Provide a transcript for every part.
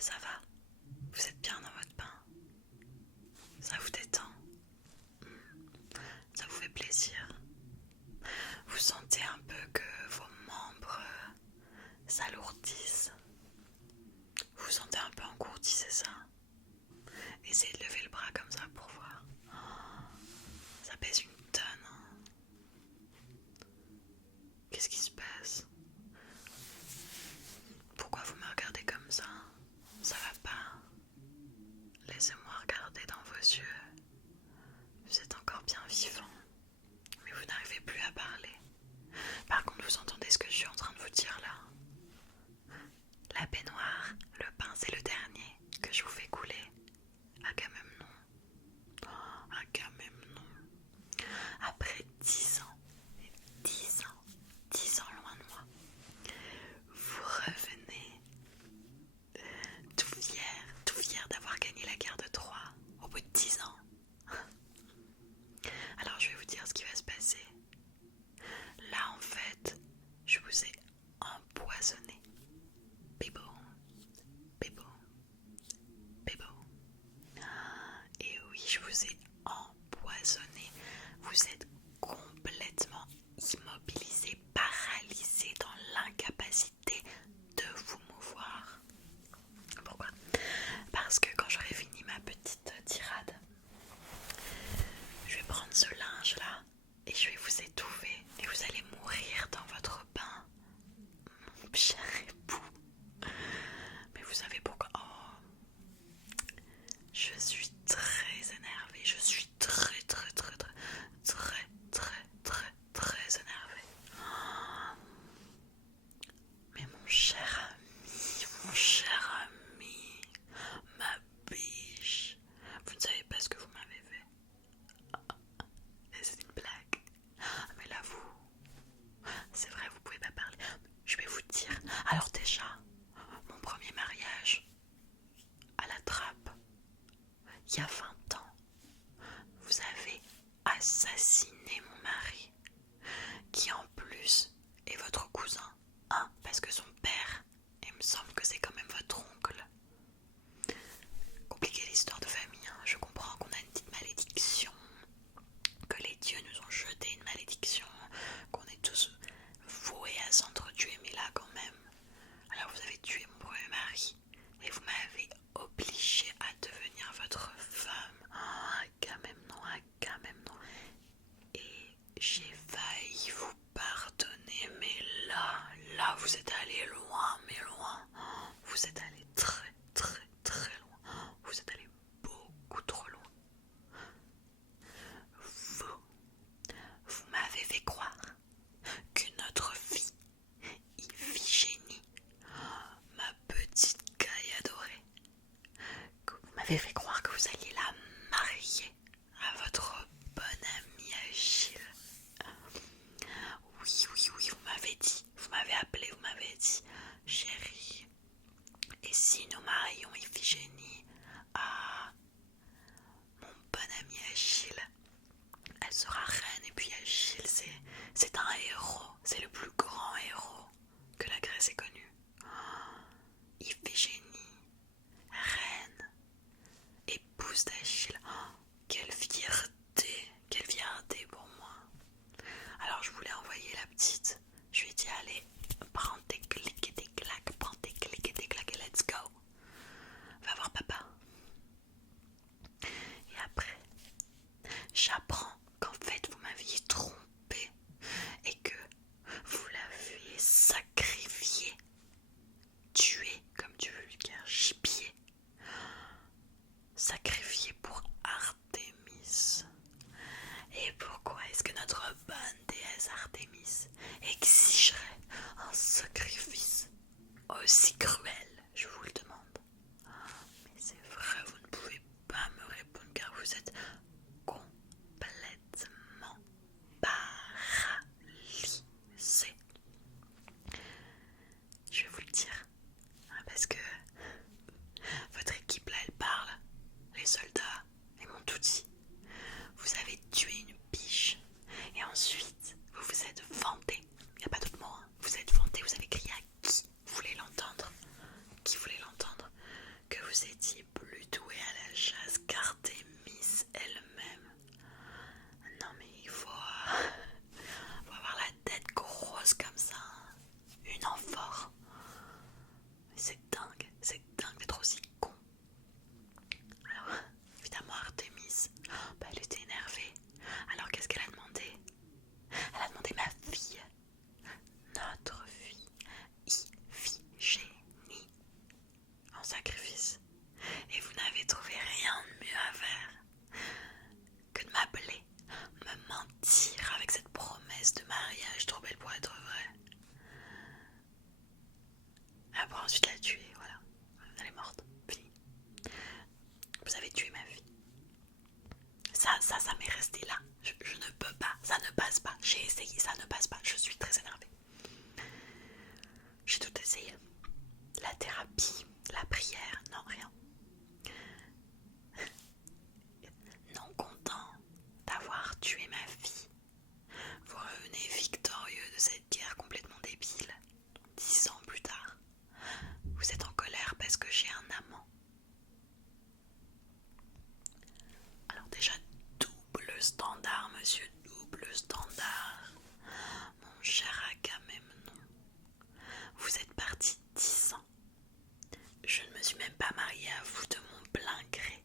Ça va? Vous êtes bien dans votre bain? Ça vous détend? Ça vous fait plaisir? Vous sentez un peu que vos membres s'alourdissent? Vous vous sentez un peu engourdi, c'est ça? Essayez de lever le bras comme ça pour voir. Ça pèse une tonne. Qu'est-ce qui se passe? Pourquoi vous me regardez comme ça? Ça va pas? Laissez-moi regarder dans vos yeux. Vous êtes encore bien vivant, mais vous n'arrivez plus à parler. Par contre, vous entendez ce que je suis en train de vous dire là? La baignoire, le bain, c'est le dernier que je vous fais couler. Agamemnon. Oh, Agamemnon. Après 10 ans, 10 ans, 10 ans loin de moi, vous revenez tout fier d'avoir gagné la guerre de Troie au bout de 10 ans. Alors je vais vous dire ce qui va se passer. Là en fait, je vous ai empoisonné. Bibo, bibo, bibo. Et oui, je vous ai empoisonné. Vous êtes complètement immobilisé, paralysé dans l'incapacité de vous mouvoir. Pourquoi? Parce que quand j'aurai fini ma petite tirade, je vais prendre ce linge là et je vais vous étouffer et vous allez mourir dans votre bain, mon cher époux. Mais vous savez pourquoi? Oh, je suis très énervée, je suis très énervée. Mais mon cher ami, ma biche, vous ne savez pas ce que vous m'avez fait. C'est une blague. Mais là c'est vrai, vous pouvez pas parler. Je vais vous dire. Alors déjà, mon premier mariage à la trappe, il y a 20 ans, vous avez assassiné mon mari, qui en plus est votre cousin, hein, parce que son père, il me semble que c'est quand même votre oncle. Compliqué l'histoire de famille, hein. Je comprends qu'on a une petite malédiction, que les dieux nous ont jeté une malédiction, qu'on est tous voués à s'entretuer, mais là quand même. Alors vous avez tué mon premier mari et vous m'avez obligé à devenir votre femme. Oh, Agamemnon. Et j'ai failli vous pardonner, mais là vous êtes allé loin, mais loin. Vous êtes allé très loin. Vous êtes allé beaucoup trop loin. Vous m'avez fait croire qu'une autre fille, Iphigénie, ma petite caille adorée, que vous m'avez fait croire que vous alliez la marier à votre bon ami Achille. Oui, vous m'avez dit, vous m'avez appelé, vous m'avez dit, chérie, et si nous marions Iphigénie à mon bon ami Achille, elle sera reine. Et puis Achille, c'est un héros, c'est le plus grand héros que la Grèce ait connu. Iphigénie, reine, épouse d'Achille. Oh, quelle fierté pour moi. Alors je voulais envoyer la petite. Je lui ai dit, allez, prends tes clics et tes claques, et let's go. Va voir papa. Et après, j'apprends qu'en fait vous m'aviez trompé et que vous l'aviez sacrifié vous étiez plus doué à la chasse qu'Artémis elle-même. Non mais il faut avoir la tête grosse comme ça, une amphore. Mais c'est dingue d'être aussi con. Alors, évidemment Artémis, elle était énervée. Alors qu'est-ce qu'elle a demandé? Elle a demandé ma fille, notre fille, Iphigénie, en sacrifice. Et vous n'avez trouvé rien de mieux à faire que de m'appeler, me mentir avec cette promesse de mariage trop belle pour être vraie. Après ensuite la tuer, voilà. Elle est morte, fini. Vous avez tué ma fille. Ça m'est resté là. Je ne peux pas, ça ne passe pas. J'ai essayé, ça ne passe pas. Je suis très énervée. J'ai tout essayé. La thérapie, la prière, non, rien. Non content d'avoir tué ma fille, vous revenez victorieux de cette guerre complètement débile. 10 ans plus tard, vous êtes en colère parce que j'ai un amant. Alors déjà, double standard, monsieur, double standard. Mon cher Agamemnon, vous êtes parti 10 ans. Je ne me suis même pas mariée à vous de mon plein gré.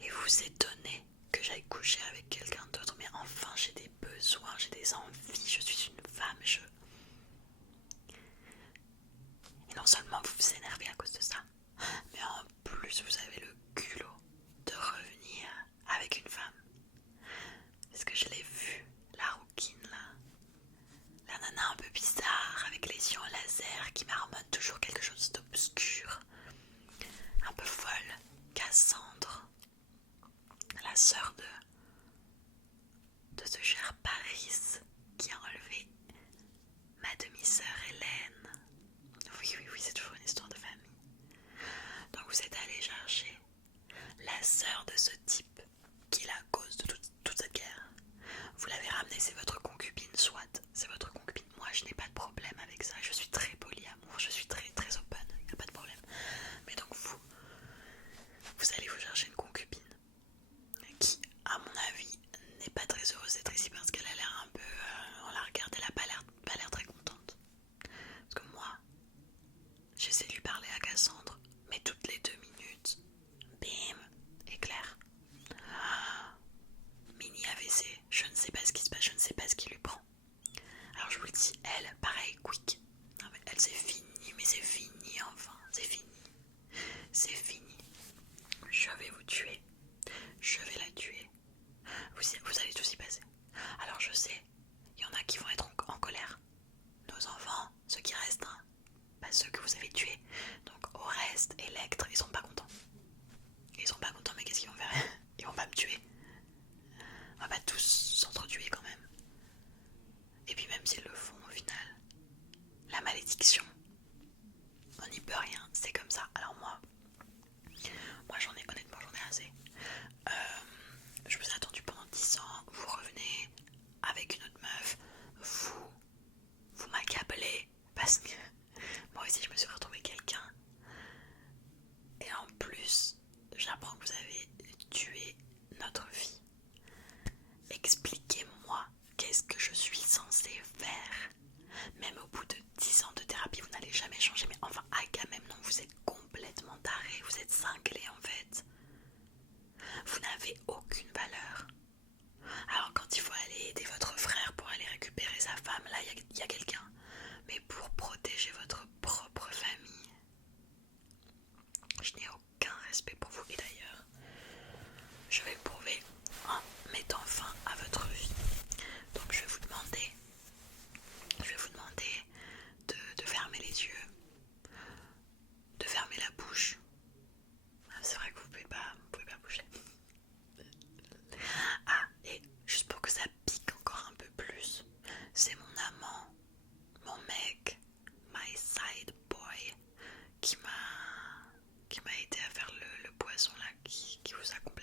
Et vous étonnez que j'aille coucher avec quelqu'un d'autre, mais enfin j'ai des besoins, j'ai des envies, je suis une femme, Et non seulement vous vous énervez à cause de ça, mais en plus vous avez le culot de revenir avec une femme. Parce que je l'ai vue, la rouquine là, la nana un peu bizarre avec les yeux en laser qui marmonne toujours quelque chose d'obscur, un peu folle, Cassandre, la sœur de ce cher Paris qui a enlevé ma demi-sœur Hélène. Oui, c'est toujours une histoire de famille. Donc vous êtes allé chercher la sœur de ce type qui est la cause de toute cette guerre. Vous l'avez ramenée, c'est votre concubine, soit, c'est votre concubine. Moi je n'ai pas de problème avec ça, je suis très polyamour, je suis très très open, il n'y a pas de problème. Mais donc vous allez vous chercher une concubine qui, à mon avis, n'est pas très heureuse d'être ici parce qu'elle a l'air un peu... on la regarde, elle n'a pas l'air très contente. Parce que moi, j'essaie de lui parler à Cassandre, mais toutes les 2 minutes, bim, éclair. Mini AVC, je ne sais pas ce qui se passe, je ne sais pas ce qui lui prend. Alors je vous le dis, elle, pareil, quick. Non mais elle, c'est fini, mais c'est fini enfin, c'est fini. C'est fini. Je vais vous tuer. Je vais la tuer. Vous allez tous y passer. Alors je sais, il y en a qui vont être en colère. Nos enfants, ceux qui restent, hein, pas ceux que vous avez tués. Donc au reste, Electre, ils sont pas contents. Ils sont pas contents, mais qu'est-ce qu'ils vont faire? Ils vont pas me tuer. On va pas tous s'entretuer quand même. Et puis même s'ils le font au final, la malédiction, on n'y peut rien, c'est comme ça. Alors moi honnêtement j'en ai assez. Je vous ai attendu pendant 10 ans, vous revenez avec une autre meuf, vous m'accablez parce que moi aussi je me suis retrouvée quelqu'un. Et en plus, j'apprends que vous avez tué notre fille. Expliquez-moi qu'est-ce que je suis censée faire. Même au bout de 10 ans de thérapie, vous n'allez jamais changer. Mais enfin, Agamemnon, vous êtes complètement taré, vous êtes cinglé en fait. Vous n'avez aucune valeur. Alors quand il faut aller aider votre frère pour aller récupérer sa femme, là il y a quelqu'un. Mais pour protéger votre propre famille, je n'ai aucun respect pour vous. Et d'ailleurs, je vais le prouver en mettant fin à votre vie. Donc je vais vous demander de fermer les yeux, de fermer la bouche. C'est vrai que vous pouvez pas bouger. Ah, et juste pour que ça pique encore un peu plus, c'est mon amant, mon mec, my side boy, qui m'a aidé à faire le poisson là, qui vous a complètement